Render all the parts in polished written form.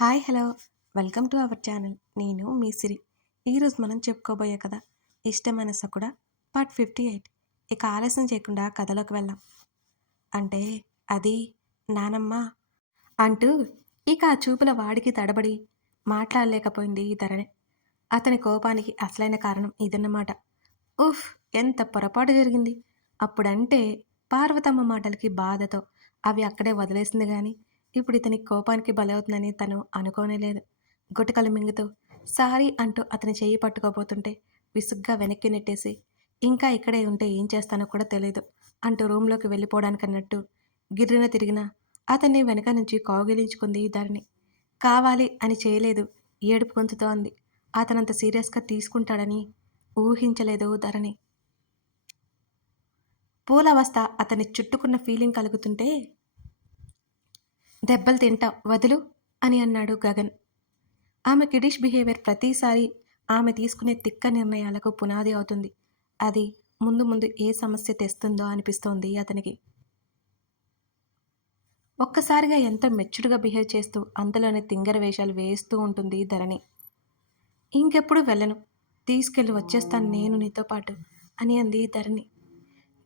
Hi hello welcome to our channel. నేను మీ సిరి. ఈరోజు మనం చెప్పుకోబోయే కథ ఇష్టమైన సకుడ పార్ట్ 58. ఇక ఆలస్యం చేయకుండా కథలోకి వెళ్దాం. అంటే అది నానమ్మ అంటూ ఇక ఆ చూపుల వాడికి తడబడి మాట్లాడలేకపోయింది ఈ ధరణి. అతని కోపానికి అసలైన కారణం ఇదన్నమాట. ఉఫ్, ఎంత పొరపాటు జరిగింది. అప్పుడంటే పార్వతమ్మ మాటలకి బాధతో అవి అక్కడే వదిలేసింది గాని ఇప్పుడు ఇతని కోపానికి బలవుతుందని తను అనుకోనేలేదు. గుటకలు మింగుతూ సారీ అంటూ అతని చెయ్యి పట్టుకోబోతుంటే విసుగ్గా వెనక్కి నెట్టేసి ఇంకా ఇక్కడే ఉంటే ఏం చేస్తానో కూడా తెలియదు అంటూ రూంలోకి వెళ్ళిపోవడానికన్నట్టు గిర్రున తిరిగిన అతన్ని వెనక నుంచి కౌగిలించుకుంది ధరణి. కావాలి అని చేయలేదు, ఏడుపు గొంతుతో అంది. అతనంత సీరియస్గా తీసుకుంటాడని ఊహించలేదు ధరణి. పూలవస్థ అతని చుట్టుకున్న ఫీలింగ్ కలుగుతుంటే దెబ్బలు తింటావు వదులు అని అన్నాడు గగన్. ఆమె కిడిష్ బిహేవియర్ ప్రతిసారి ఆమె తీసుకునే తిక్క నిర్ణయాలకు పునాది అవుతుంది. అది ముందు ముందు ఏ సమస్య తెస్తుందో అనిపిస్తోంది అతనికి. ఒక్కసారిగా ఎంతో మెచ్చుడుగా బిహేవ్ చేస్తూ అంతలోనే తింగర వేషాలు వేస్తూ ఉంటుంది ధరణి. ఇంకెప్పుడు వెళ్ళను, తీసుకెళ్ళి వచ్చేస్తాను నేను నీతో పాటు అని అంది ధరణి.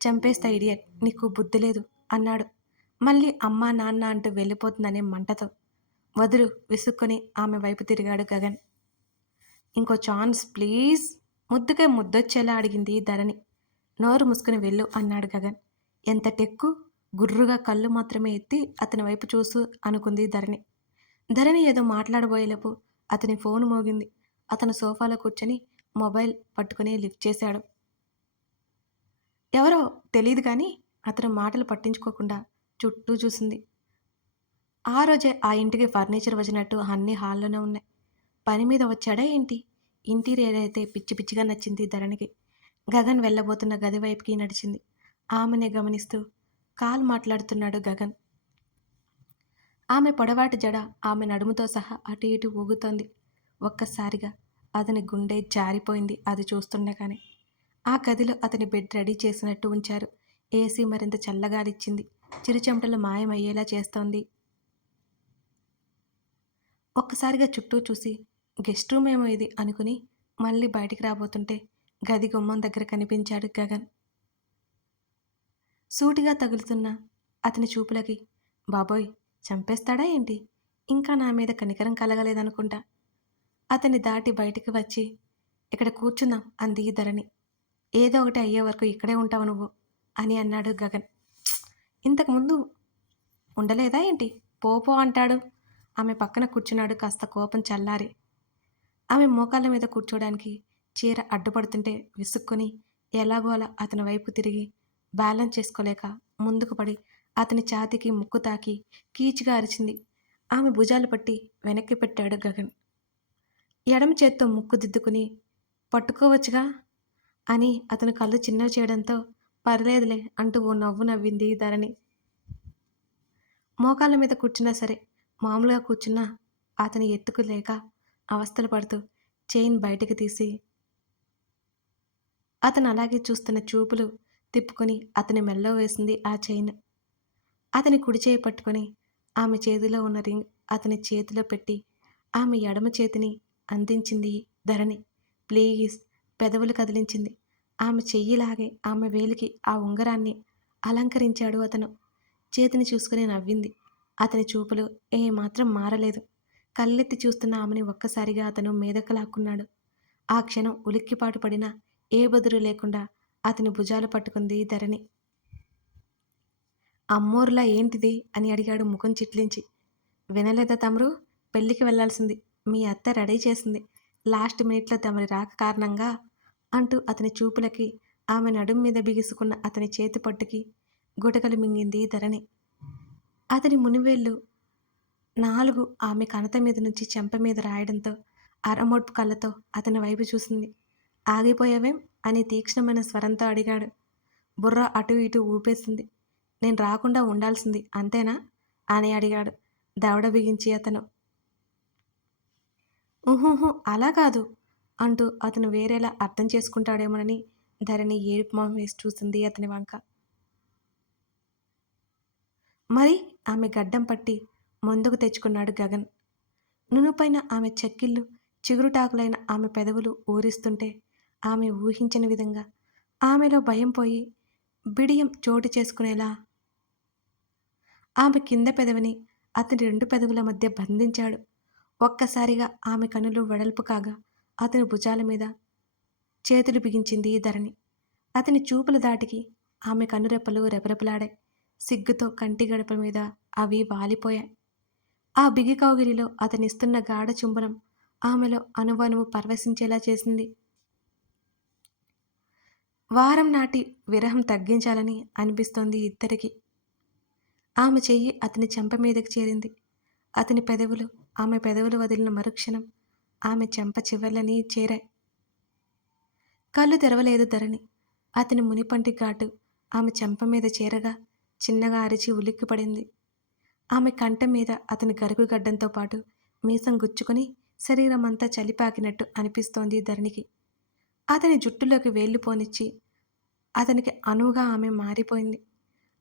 చంపేస్తా ఇడియట్, నీకు బుద్ధి లేదు అన్నాడు మళ్ళీ అమ్మా నాన్న అంటూ వెళ్ళిపోతుందనే మంటతో. వదులు విసుక్కొని ఆమె వైపు తిరిగాడు గగన్. ఇంకో ఛాన్స్ ప్లీజ్, ముద్దుకే ముద్దొచ్చేలా అడిగింది ధరణి. నోరు మూసుకుని వెళ్ళు అన్నాడు గగన్. ఎంత టెక్కు, గుర్రుగా కళ్ళు మాత్రమే ఎత్తి అతని వైపు చూస్తూ అనుకుంది ధరణి. ధరణి ఏదో మాట్లాడబోయేలోపు అతని ఫోన్ మోగింది. అతను సోఫాలో కూర్చొని మొబైల్ పట్టుకుని లిఫ్ట్ చేశాడు. ఎవరో తెలియదు కానీ అతను మాటలు పట్టించుకోకుండా చుట్టూ చూసింది. ఆ రోజే ఆ ఇంటికి ఫర్నిచర్ వచ్చినట్టు అన్ని హాల్లోనే ఉన్నాయి. పని మీద వచ్చాడా ఏంటి? ఇంటీరియర్ అయితే పిచ్చి పిచ్చిగా నచ్చింది ధరణికి. గగన్ వెళ్ళబోతున్న గది వైపుకి నడిచింది. ఆమెనే గమనిస్తూ కాల్ మాట్లాడుతున్నాడు గగన్. ఆమె పొడవాటి జడ ఆమె నడుముతో సహా అటు ఇటు ఊగుతోంది. ఒక్కసారిగా అతని గుండె జారిపోయింది అది చూస్తుండగానే. ఆ గదిలో అతని బెడ్ రెడీ చేసినట్టు ఉంచారు. ఏసీ మరింత చల్లగాలిచ్చింది. చిరుచెమటలు మాయమయ్యేలా చేస్తోంది. ఒక్కసారిగా చుట్టూ చూసి గెస్ట్ రూమ్ ఏమో ఇది అనుకుని మళ్ళీ బయటికి రాబోతుంటే గది గుమ్మం దగ్గర కనిపించాడు గగన్. సూటిగా తగులుతున్న అతని చూపులకి బాబోయ్, చంపేస్తాడా ఏంటి? ఇంకా నా మీద కనికరం కలగలేదనుకుంటా. అతన్ని దాటి బయటికి వచ్చి ఇక్కడ కూర్చుందాం అంది ధరణి. ఏదో ఒకటి అయ్యే వరకు ఇక్కడే ఉంటావు నువ్వు అని అన్నాడు గగన్. ఇంతకుముందు ఉండలేదా ఏంటి? పోపో అంటాడు. ఆమె పక్కన కూర్చున్నాడు కాస్త కోపం చల్లారి. ఆమె మోకాళ్ళ మీద కూర్చోడానికి చీర అడ్డుపడుతుంటే విసుక్కుని ఎలాగో అలా అతని వైపు తిరిగి బ్యాలెన్స్ చేసుకోలేక ముందుకు పడి అతని ఛాతీకి ముక్కు తాకి కీచుగా అరిచింది. ఆమె భుజాలు పట్టి వెనక్కి పెట్టాడు గగన్. ఎడమ చేత్తో ముక్కు దిద్దుకుని పట్టుకోవచ్చుగా అని అతను కళ్ళు చిన్నవి చేయడంతో పర్లేదులే అంటూ ఓ నవ్వు నవ్వింది ధరణి. మోకాళ్ళ మీద కూర్చున్నా సరే, మామూలుగా కూర్చున్నా అతని ఎత్తుకు లేక అవస్థలు పడుతూ చైన్ బయటికి తీసి అతను అలాగే చూస్తున్న చూపులు తిప్పుకొని అతని మెల్లో వేసింది ఆ చైన్. అతని కుడి చేయి పట్టుకొని ఆమె చేతిలో ఉన్న రింగ్ అతని చేతిలో పెట్టి ఆమె ఎడమ చేతిని అందించింది ధరణి. ప్లీజ్, పెదవులు కదిలించింది. ఆమె చెయ్యిలాగే ఆమె వేలికి ఆ ఉంగరాన్ని అలంకరించాడు అతను. చేతిని చూసుకుని నవ్వింది. అతని చూపులు ఏమాత్రం మారలేదు. కళ్ళెత్తి చూస్తున్న ఆమెని ఒక్కసారిగా అతను మీదకు లాక్కున్నాడు. ఆ క్షణం ఉలిక్కిపాటు పడినా ఏ బదులు లేకుండా అతని భుజాలు పట్టుకుంది ధరణి. అమ్మోరులా ఏంటిది అని అడిగాడు ముఖం చిట్లించి. వినలేదా తమరు? పెళ్ళికి వెళ్లాల్సింది. మీ అత్త రెడీ చేసింది. లాస్ట్ మినిట్లో తమరి రాక కారణంగా అంటూ అతని చూపులకి ఆమె నడుం మీద బిగుసుకున్న అతని చేతి పట్టుకి గుటకలు మింగింది ధరణి. అతని మునివేళ్ళు 4 ఆమె కణత మీద నుంచి చెంప మీద రాయడంతో అరమోడ్పు కళ్ళతో అతని వైపు చూసింది. ఆగిపోయావేం అని తీక్ష్ణమైన స్వరంతో అడిగాడు. బుర్ర అటు ఇటు ఊపేసింది. నేను రాకుండా ఉండాల్సింది అంతేనా అని అడిగాడు దవడ బిగించి అతను. ఊహూహు అలా కాదు అంటూ అతను వేరేలా అర్థం చేసుకుంటాడేమోనని ధరణి ఏడుపు మొహం వేసి చూసింది అతని వంక. మరి ఆమె గడ్డం పట్టి ముందుకు తెచ్చుకున్నాడు గగన్. నునుపైన ఆమె చెక్కిళ్ళు, చిగురుటాకులైన ఆమె పెదవులు ఊరిస్తుంటే ఆమె ఊహించని విధంగా ఆమెలో భయం పోయి బిడియం చోటు చేసుకునేలా ఆమె కింద పెదవిని అతని 2 పెదవుల మధ్య బంధించాడు. ఒక్కసారిగా ఆమె కనులు వెడల్పు కాగా అతని భుజాల మీద చేతులు బిగించింది ధరణి. అతని చూపుల ధాటికి ఆమె కనురెప్పలు రెపరెపలాడాయి. సిగ్గుతో కంటి గడప మీద అవి వాలిపోయాయి. ఆ బిగి కౌగిలిలో అతనిస్తున్న గాఢ చుంబనం ఆమెలో అణువణువు పరవశించేలా చేసింది. వారం నాటి విరహం తగ్గించాలని అనిపిస్తోంది ఇద్దరికీ. ఆమె చెయ్యి అతని చెంప మీదకి చేరింది. అతని పెదవులు ఆమె పెదవులు వదిలిన మరుక్షణం ఆమె చెంప చివర్లని చేరాయి. కళ్ళు తెరవలేదు ధరణి. అతని మునిపంటి ఘాటు ఆమె చెంప మీద చేరగా చిన్నగా అరిచి ఉలిక్కిపడింది. ఆమె కంఠం మీద అతని గరుకు గడ్డంతో పాటు మీసం గుచ్చుకొని శరీరమంతా చలిపాకినట్టు అనిపిస్తోంది ధరణికి. అతని జుట్టులోకి వేళ్లు పోనిచ్చి అతనికి అనువుగా ఆమె మారిపోయింది.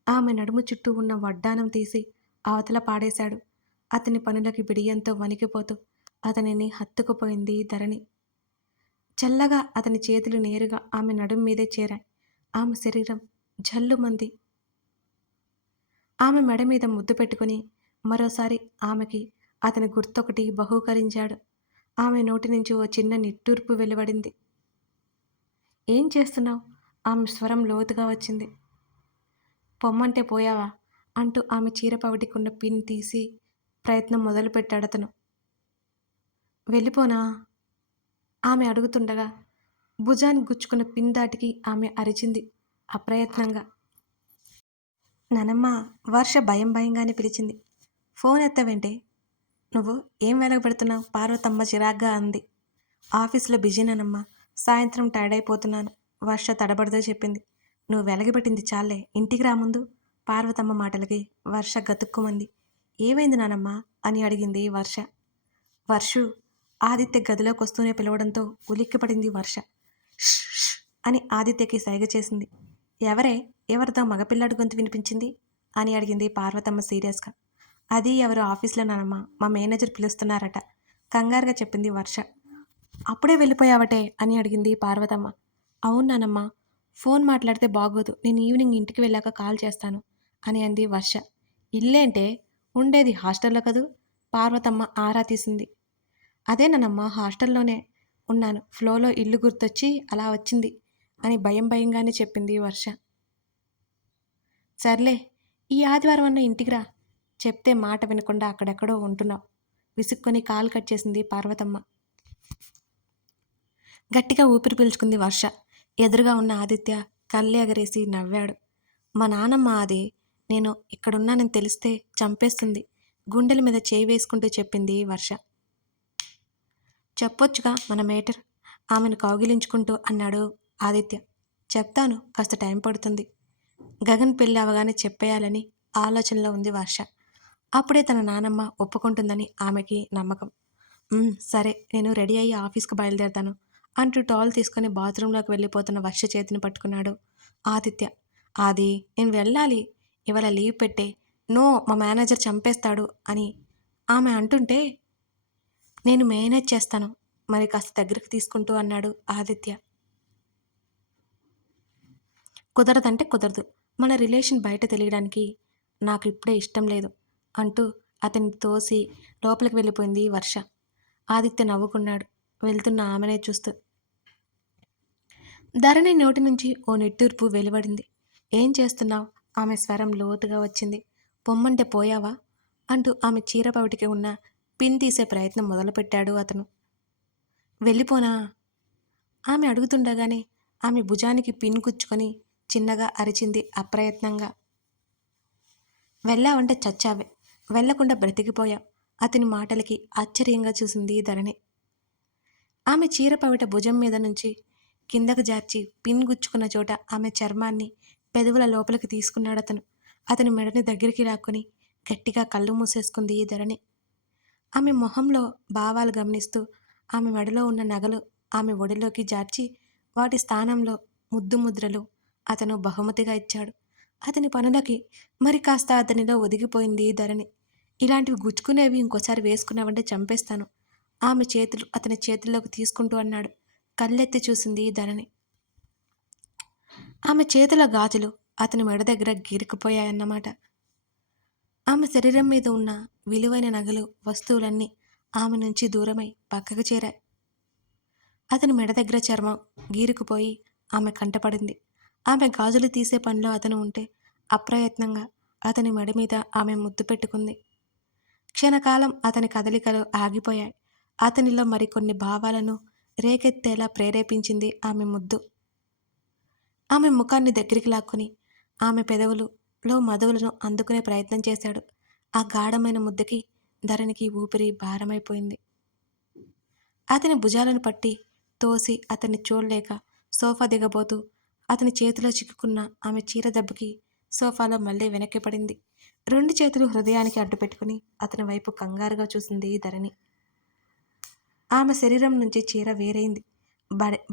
ఆమె నడుము చుట్టూ ఉన్న వడ్డానం తీసి అవతల పాడేశాడు. అతని పనులకి బిడియంతో వణికిపోతూ అతనిని హత్తుకుపోయింది ధరణి. చల్లగా అతని చేతులు నేరుగా ఆమె నడుము మీదే చేరాయి. ఆమె శరీరం జల్లుమంది. ఆమె మెడ మీద ముద్దు పెట్టుకుని మరోసారి ఆమెకి అతని గుర్తొకటి బహూకరించాడు. ఆమె నోటి నుంచి ఓ చిన్న నిట్టూర్పు వెలువడింది. ఏం చేస్తున్నావు? ఆమె స్వరం లోతుగా వచ్చింది. పొమ్మంటే పోయావా అంటూ ఆమె చీర పవిటికున్న పిన్ తీసి ప్రయత్నం మొదలుపెట్టాడతను. వెళ్ళిపోనా? ఆమె అడుగుతుండగా భుజాన్ని గుచ్చుకున్న పిన్ దాటికి ఆమె అరిచింది అప్రయత్నంగా. నానమ్మ, వర్ష భయం భయంగానే పిలిచింది. ఫోన్ ఎత్తవేంటే? నువ్వు ఏం వెలగబెడుతున్నావు? పార్వతమ్మ చిరాగ్గా అంది. ఆఫీసులో బిజీ నానమ్మ, సాయంత్రం టైర్డ్ అయిపోతున్నాను, వర్ష తడబడుతూ చెప్పింది. నువ్వు వెలగబెట్టింది చాలే, ఇంటికి రా ముందు. పార్వతమ్మ మాటలకి వర్ష గతుక్కుమంది. ఏమైంది నానమ్మ అని అడిగింది వర్ష. వర్షు, ఆదిత్య గదిలోకి వస్తూనే పిలవడంతో ఉలిక్కిపడింది వర్ష. ష్ ష్ అని ఆదిత్యకి సైగ చేసింది. ఎవరే? ఎవరితో మగపిల్లాడి గొంతు వినిపించింది అని అడిగింది పార్వతమ్మ సీరియస్గా. అది ఎవరు ఆఫీస్లో నానమ్మ, మా మేనేజర్ పిలుస్తున్నారట, కంగారుగా చెప్పింది వర్ష. అప్పుడే వెళ్ళిపోయావటే అని అడిగింది పార్వతమ్మ. అవును నానమ్మ, ఫోన్ మాట్లాడితే బాగోదు, నేను ఈవినింగ్ ఇంటికి వెళ్ళాక కాల్ చేస్తాను అని అంది వర్ష. ఇల్లేంటే? ఉండేది హాస్టల్లో కదూ? పార్వతమ్మ ఆరా తీసింది. అదేనమ్మా, హాస్టల్లోనే ఉన్నాను, ఫ్లోలో ఇల్లు గుర్తొచ్చి అలా వచ్చింది అని భయం భయంగానే చెప్పింది వర్ష. సర్లే, ఈ ఆదివారం అన్న ఇంటికి రా. చెప్తే మాట వినకుండా అక్కడెక్కడో ఉంటున్నావు. విసుక్కొని కాలు కట్ చేసింది పార్వతమ్మ. గట్టిగా ఊపిరి పీల్చుకుంది వర్ష. ఎదురుగా ఉన్న ఆదిత్య కళ్ళు ఎగరేసి నవ్వాడు. మా నానమ్మ అది, నేను ఇక్కడున్నానని తెలిస్తే చంపేస్తుంది, గుండెల మీద చేయి వేసుకుంటూ చెప్పింది వర్ష. చెప్పొచ్చుగా మన మేటర్, ఆమెను కౌగిలించుకుంటూ అన్నాడు ఆదిత్య. చెప్తాను, కాస్త టైం పడుతుంది. గగన్ పెళ్ళి అవగానే చెప్పేయాలని ఆలోచనలో ఉంది వర్ష. అప్పుడే తన నానమ్మ ఒప్పుకుంటుందని ఆమెకి నమ్మకం. సరే, నేను రెడీ అయ్యి ఆఫీస్కి బయలుదేరతాను అంటూ టాల్ తీసుకుని బాత్రూంలోకి వెళ్ళిపోతున్న వర్ష చేతిని పట్టుకున్నాడు ఆదిత్య. అది నేను వెళ్ళాలి, ఇవాళ లీవ్ పెట్టే. నో, మా మేనేజర్ చంపేస్తాడు అని ఆమె అంటుంటే, నేను మేనేజ్ చేస్తాను మరి కాస్త దగ్గరికి తీసుకుంటూ అన్నాడు ఆదిత్య. కుదరదంటే కుదరదు, మన రిలేషన్ బయట తెలియడానికి నాకు ఇప్పుడే ఇష్టం లేదు అంటూ అతన్ని తోసి లోపలికి వెళ్ళిపోయింది వర్ష. ఆదిత్య నవ్వుకున్నాడు వెళ్తున్న ఆమెనే చూస్తూ. ధరణి నోటి నుంచి ఓ నిట్టూర్పు వెలువడింది. ఏం చేస్తున్నావు? ఆమె స్వరం లోతుగా వచ్చింది. పొమ్మంటే పోయావా అంటూ ఆమె చీర పవిటికి ఉన్న పిన్ తీసే ప్రయత్నం మొదలుపెట్టాడు అతను. వెళ్ళిపోనా? ఆమె అడుగుతుండగానే ఆమె భుజానికి పిన్ గుచ్చుకొని చిన్నగా అరిచింది అప్రయత్నంగా. వెళ్ళావంటే చచ్చావే, వెళ్లకుండా బ్రతికిపోయావు. అతని మాటలకి ఆశ్చర్యంగా చూసింది ధరణి. ఆమె చీర పవిట భుజం మీద నుంచి కిందకు జార్చి పిన్ గుచ్చుకున్న చోట ఆమె చర్మాన్ని పెదవుల లోపలికి తీసుకున్నాడతను. అతని మెడని దగ్గరికి లాక్కొని గట్టిగా కళ్ళు మూసేసుకుంది ధరణి. ఆమె మొహంలో భావాలు గమనిస్తూ ఆమె మెడలో ఉన్న నగలు ఆమె ఒడిలోకి జార్చి వాటి స్థానంలో ముద్దు ముద్రలు అతను బహుమతిగా ఇచ్చాడు. అతని పనులకి మరి కాస్త అతనిలో ఒదిగిపోయింది ధరణి. ఇలాంటివి గుచ్చుకునేవి ఇంకోసారి వేసుకున్నావంటే చంపేస్తాను. ఆమె చేతులు అతని చేతుల్లోకి తీసుకుంటూ అన్నాడు. కళ్ళెత్తి చూసింది ధరణి. ఆమె చేతుల గాజులు అతని మెడ దగ్గర గీరుకుపోయాయన్నమాట. ఆమె శరీరం మీద ఉన్న విలువైన నగలు, వస్తువులన్నీ ఆమె నుంచి దూరమై పక్కకు చేరాయి. అతని మెడ దగ్గర చర్మం గీరుకుపోయి ఆమె కంటపడింది. ఆమె గాజులు తీసే పనిలో అతను ఉంటే అప్రయత్నంగా అతని మెడ మీద ఆమె ముద్దు పెట్టుకుంది. క్షణకాలం అతని కదలికలు ఆగిపోయాయి. అతనిలో మరికొన్ని భావాలను రేకెత్తేలా ప్రేరేపించింది ఆమె ముద్దు. ఆమె ముఖాన్ని దగ్గరికి లాక్కుని ఆమె పెదవులలో మధువులను అందుకునే ప్రయత్నం చేశాడు. ఆ గాఢమైన ముద్దకి ధరణికి ఊపిరి భారమైపోయింది. అతని భుజాలను పట్టి తోసి అతన్ని చూడలేక సోఫా దిగబోతూ అతని చేతిలో చిక్కుకున్న ఆమె చీర దెబ్బకి సోఫాలో మళ్ళీ వెనక్కి పడింది. 2 చేతులు హృదయానికి అడ్డుపెట్టుకుని అతని వైపు కంగారుగా చూసింది ధరణి. ఆమె శరీరం నుంచి చీర వేరైంది.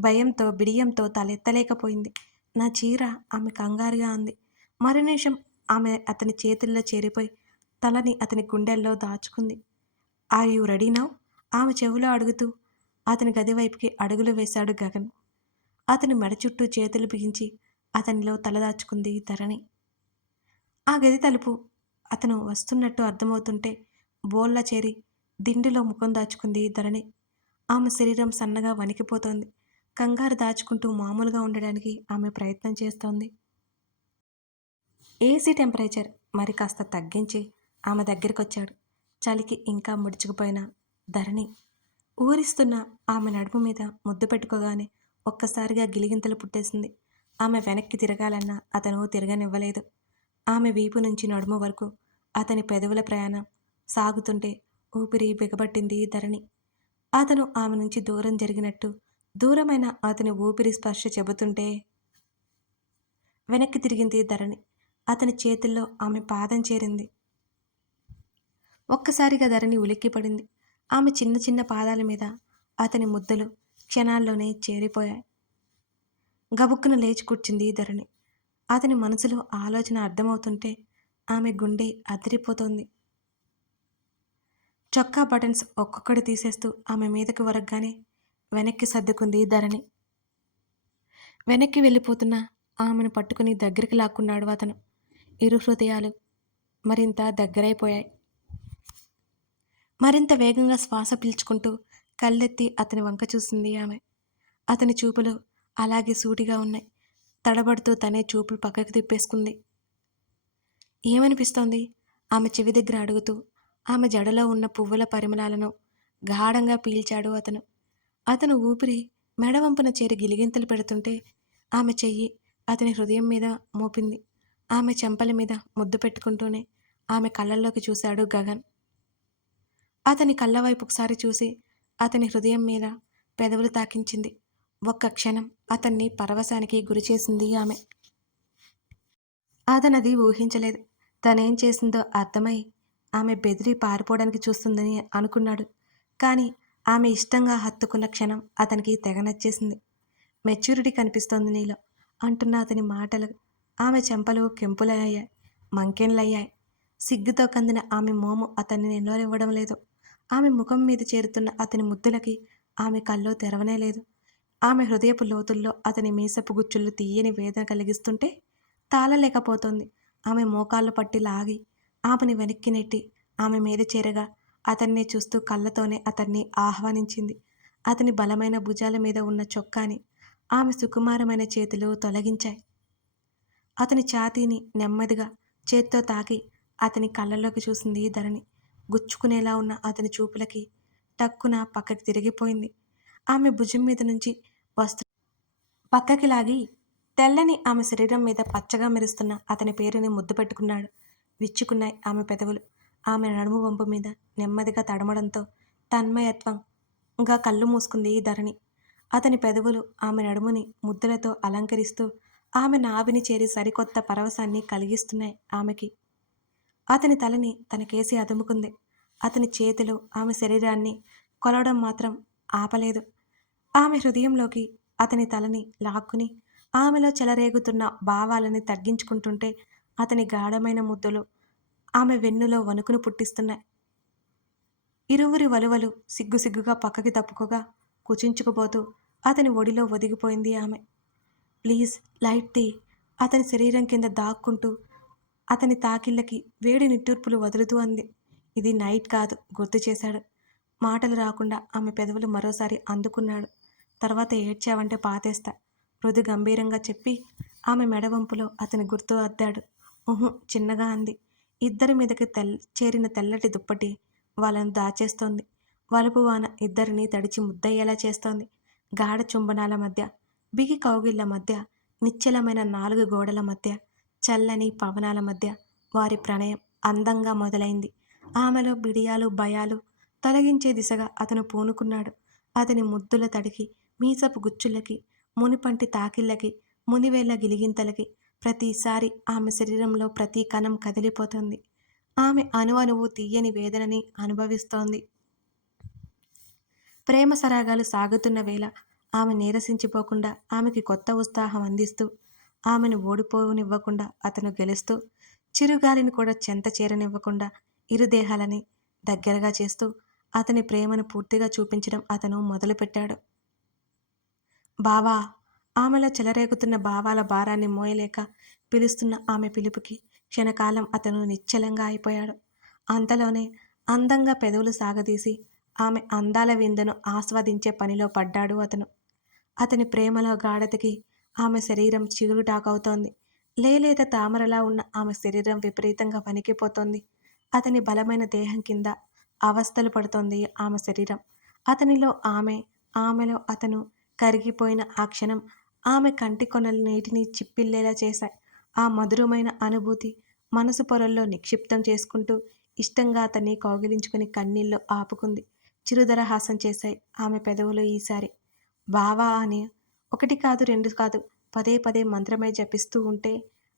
భయంతో బిడియంతో తలెత్తలేకపోయింది. నా చీర ఆమె కంగారుగా అంది. మరు నిమిషం ఆమె అతని చేతుల్లో చేరిపోయి తలని అతని గుండెల్లో దాచుకుంది. Are you ready now? ఆమె చెవిలో అడుగుతూ అతని గది వైపుకి అడుగులు వేశాడు గగన్. అతని మెడ చుట్టూ చేతులు బిగించి అతనిలో తలదాచుకుంది ధరణి. ఆ గది తలుపు అతను వస్తున్నట్టు అర్థమవుతుంటే బోల్లా చేరి దిండులో ముఖం దాచుకుంది ధరణి. ఆమె శరీరం సన్నగా వణికిపోతోంది. కంగారు దాచుకుంటూ మామూలుగా ఉండడానికి ఆమె ప్రయత్నం చేస్తోంది. ఏసీ టెంపరేచర్ మరి కాస్త తగ్గించి ఆమె దగ్గరికొచ్చాడు. చలికి ఇంకా ముడుచుకుపోయిన ధరణి ఊరిస్తున్న ఆమె నడుము మీద ముద్దు పెట్టుకోగానే ఒక్కసారిగా గిలిగింతలు పుట్టేసింది. ఆమె వెనక్కి తిరగాలన్నా అతను తిరగనివ్వలేదు. ఆమె వీపు నుంచి నడుము వరకు అతని పెదవుల ప్రయాణం సాగుతుంటే ఊపిరి బిగబట్టింది ధరణి. అతను ఆమె నుంచి దూరం జరిగినట్టు దూరమైన అతని ఊపిరి స్పర్శ చెబుతుంటే వెనక్కి తిరిగింది ధరణి. అతని చేతుల్లో ఆమె పాదం చేరింది. ఒక్కసారిగా ధరణి ఉలిక్కిపడింది. ఆమె చిన్న చిన్న పాదాల మీద అతని ముద్దలు క్షణాల్లోనే చేరిపోయాయి. గబుక్కున లేచి కూర్చుంది ధరణి. అతని మనసులో ఆలోచన అర్థమవుతుంటే ఆమె గుండె అదిరిపోతోంది. చొక్కా బటన్స్ ఒక్కొక్కటి తీసేస్తూ ఆమె మీదకి వరగ్గానే వెనక్కి సర్దుకుంది ధరణి. వెనక్కి వెళ్ళిపోతున్న ఆమెను పట్టుకుని దగ్గరికి లాక్కున్నాడు అతను. ఇరు హృదయాలు మరింత దగ్గరైపోయాయి. మరింత వేగంగా శ్వాస పీల్చుకుంటూ కళ్ళెత్తి అతని వంక చూసింది ఆమె. అతని చూపులు అలాగే సూటిగా ఉన్నాయి. తడబడుతూ తనే చూపులు పక్కకు తిప్పేసుకుంది. ఏమనిపిస్తోంది? ఆమె చెవి దగ్గర అడుగుతూ ఆమె జడలో ఉన్న పువ్వుల పరిమళాలను గాఢంగా పీల్చాడు అతను. అతను ఊపిరి మెడవంపున చేరి గిలిగింతలు పెడుతుంటే ఆమె చెయ్యి అతని హృదయం మీద మోపింది. ఆమె చెంపల మీద ముద్దు పెట్టుకుంటూనే ఆమె కళ్ళల్లోకి చూశాడు గగన్. అతని కళ్ళ వైపు ఒకసారి చూసి అతని హృదయం మీద పెదవులు తాకించింది. ఒక్క క్షణం అతన్ని పరవశానికి గురిచేసింది ఆమె. అతనది ఊహించలేదు. తనేం చేసిందో అర్థమై ఆమె బెదిరి పారిపోవడానికి చూస్తుందని అనుకున్నాడు. కానీ ఆమె ఇష్టంగా హత్తుకున్న క్షణం అతనికి తెగ నచ్చేసింది. మెచ్యూరిటీ కనిపిస్తోంది నీలో అంటున్న అతని మాటలు ఆమె చెంపలు కెంపులయ్యాయి, మంకెన్లయ్యాయి. సిగ్గుతో కందిన ఆమె మోము అతన్ని నిలవనివ్వడం లేదు. ఆమె ముఖం మీద చేరుతున్న అతని ముద్దులకి ఆమె కళ్ళు తెరవనే లేదు. ఆమె హృదయపు లోతుల్లో అతని మీసపు గుచ్చుళ్ళు తీయని వేదన కలిగిస్తుంటే తాళలేకపోతోంది. ఆమె మోకాళ్ళు పట్టి లాగి ఆమెని వెనక్కి నెట్టి ఆమె మీద చేరగా అతన్ని చూస్తూ కళ్ళతోనే అతన్ని ఆహ్వానించింది. అతని బలమైన భుజాల మీద ఉన్న చొక్కాని ఆమె సుకుమారమైన చేతులు తొలగించాయి. అతని ఛాతీని నెమ్మదిగా చేత్తో తాకి అతని కళ్ళల్లోకి చూసింది ధరణి. గుచ్చుకునేలా ఉన్న అతని చూపులకి టక్కున పక్కకి తిరిగిపోయింది. ఆమె భుజం మీద నుంచి వస్త్రం పక్కకి లాగి తెల్లని ఆమె శరీరం మీద పచ్చగా మెరుస్తున్న అతని పేరుని ముద్దు పెట్టుకున్నాడు. విచ్చుకున్నాయి ఆమె పెదవులు. ఆమె నడుము వంపు మీద నెమ్మదిగా తడమడంతో తన్మయత్వంగా కళ్ళు మూసుకుంది ధరణి. అతని పెదవులు ఆమె నడుముని ముద్దులతో అలంకరిస్తూ ఆమె నాభిని చేరి సరికొత్త పరవశాన్ని కలిగిస్తున్నాయి ఆమెకి. అతని తలని తనకేసి అదుముకుంది. అతని చేతులు ఆమె శరీరాన్ని కొలవడం మాత్రం ఆపలేదు. ఆమె హృదయంలోకి అతని తలని లాక్కుని ఆమెలో చెలరేగుతున్న భావాలని తగ్గించుకుంటుంటే అతని గాఢమైన ముద్దులు ఆమె వెన్నులో వణుకును పుట్టిస్తున్నాయి. ఇరువురి వలువలు సిగ్గుసిగ్గుగా పక్కకి తప్పుకోగా కుచించుకుపోతూ అతని ఒడిలో ఒదిగిపోయింది ఆమె. ప్లీజ్ లైట్ తీ. అతని శరీరం కింద దాక్కుంటూ అతని తాకిళ్ళకి వేడి నిట్టూర్పులు వదులుతూ అంది. ఇది నైట్ కాదు గుర్తు చేశాడు. మాటలు రాకుండా ఆమె పెదవులు మరోసారి అందుకున్నాడు. తర్వాత ఏడ్చావంటే పాతేస్తా మృదు గంభీరంగా చెప్పి ఆమె మెడవంపులో అతని గుర్తు అద్దాడు. చిన్నగా అంది. ఇద్దరి మీదకి చేరిన తెల్లటి దుప్పటి వాళ్ళను దాచేస్తోంది. వలుపు వాన ఇద్దరిని తడిచి ముద్దయ్యేలా చేస్తోంది. గాఢ చుంబనాల మధ్య, బిగి కౌగిళ్ల మధ్య, నిశ్చలమైన 4 గోడల మధ్య, చల్లని పవనాల మధ్య వారి ప్రణయం అందంగా మొదలైంది. ఆమెలో బిడియాలు భయాలు తొలగించే దిశగా అతను పూనుకున్నాడు. అతని ముద్దుల తడికి, మీసపు గుచ్చులకి, మునిపంటి తాకిళ్ళకి, మునివేళ్ల గిలిగింతలకి ప్రతిసారి ఆమె శరీరంలో ప్రతి కణం కదిలిపోతుంది. ఆమె అణువణువు తీయని వేదనని అనుభవిస్తోంది. ప్రేమ సరాగాలు సాగుతున్న వేళ ఆమె నీరసించిపోకుండా ఆమెకి కొత్త ఉత్సాహం అందిస్తూ, ఆమెను ఓడిపోనివ్వకుండా అతను గెలుస్తూ, చిరుగాలిని కూడా చెంత చేరనివ్వకుండా ఇరు దేహాలని దగ్గరగా చేస్తూ అతని ప్రేమను పూర్తిగా చూపించడం అతను మొదలుపెట్టాడు. బావా! ఆమెలో చెలరేగుతున్న భావాల భారాన్ని మోయలేక పిలుస్తున్న ఆమె పిలుపుకి క్షణకాలం అతను నిశ్చలంగా అయిపోయాడు. అంతలోనే అందంగా పెదవులు సాగదీసి ఆమె అందాల విందును ఆస్వాదించే పనిలో పడ్డాడు అతను. అతని ప్రేమలో గాఢతకి ఆమె శరీరం చిగురుటాకవుతోంది. లేలేత తామరలా ఉన్న ఆమె శరీరం విపరీతంగా వణికిపోతోంది. అతని బలమైన దేహం కింద అవస్థలు పడుతోంది ఆమె శరీరం. అతనిలో ఆమె, ఆమెలో అతను కరిగిపోయిన ఆ క్షణం ఆమె కంటి కొనలు నీటిని చిప్పిల్లేలా చేశాయి. ఆ మధురమైన అనుభూతి మనసు పొరల్లో నిక్షిప్తం చేసుకుంటూ ఇష్టంగా అతన్ని కౌగిలించుకుని కన్నీళ్ళు ఆపుకుంది. చిరుదరహాసం చేశాయి ఆమె పెదవులు ఈసారి. బావా అని ఒకటి కాదు రెండు కాదు పదే పదే మంత్రమై జపిస్తూ ఉంటే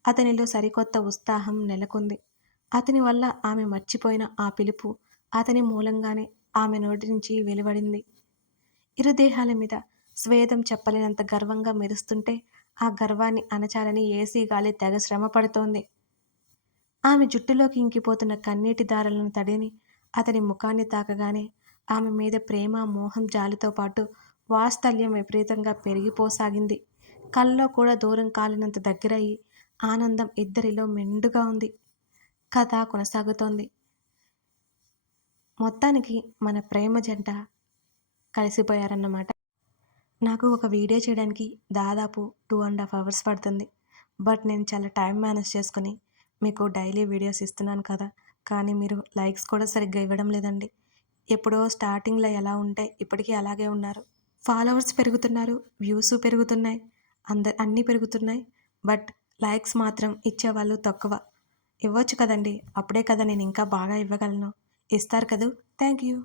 అతనిలో సరికొత్త ఉత్సాహం నెలకొంది. అతని వల్ల ఆమె మర్చిపోయిన ఆ పిలుపు అతని మూలంగానే ఆమె నోటి నుంచి వెలువడింది. ఇరు దేహాల మీద స్వేదం చెప్పలేనంత గర్వంగా మెరుస్తుంటే ఆ గర్వాన్ని అణచాలని ఏసీ గాలి తెగ శ్రమ పడుతోంది. ఆమె జుట్టులోకి ఇంకిపోతున్న కన్నీటి దారలను తడిని అతని ముఖాన్ని తాకగానే ఆమె మీద ప్రేమ మోహం జాలితో పాటు వాత్సల్యం విపరీతంగా పెరిగిపోసాగింది. కల్లో కూడా దూరం కాలినంత దగ్గరయ్యి ఆనందం ఇద్దరిలో మెండుగా ఉంది. కథ కొనసాగుతోంది. మొత్తానికి మన ప్రేమ జంట కలిసిపోయారన్నమాట. నాకు ఒక వీడియో చేయడానికి దాదాపు 2.5 అవర్స్ పడుతుంది. బట్ నేను చాలా టైం మేనేజ్ చేసుకొని మీకు డైలీ వీడియోస్ ఇస్తున్నాను కదా! కానీ మీరు లైక్స్ కూడా సరిగ్గా ఇవ్వడం లేదండి. ఎప్పుడో స్టార్టింగ్‌లో ఎలా ఉంటే ఇప్పటికీ అలాగే ఉన్నారు. ఫాలోవర్స్ పెరుగుతున్నారు, వ్యూస్ పెరుగుతున్నాయి, అన్నీ పెరుగుతున్నాయి. బట్ లైక్స్ మాత్రం ఇచ్చేవాళ్ళు తక్కువ. ఇవ్వచ్చు కదండీ! అప్పుడే కదా నేను ఇంకా బాగా ఇవ్వగలను. ఇస్తారు కదూ! Thank you.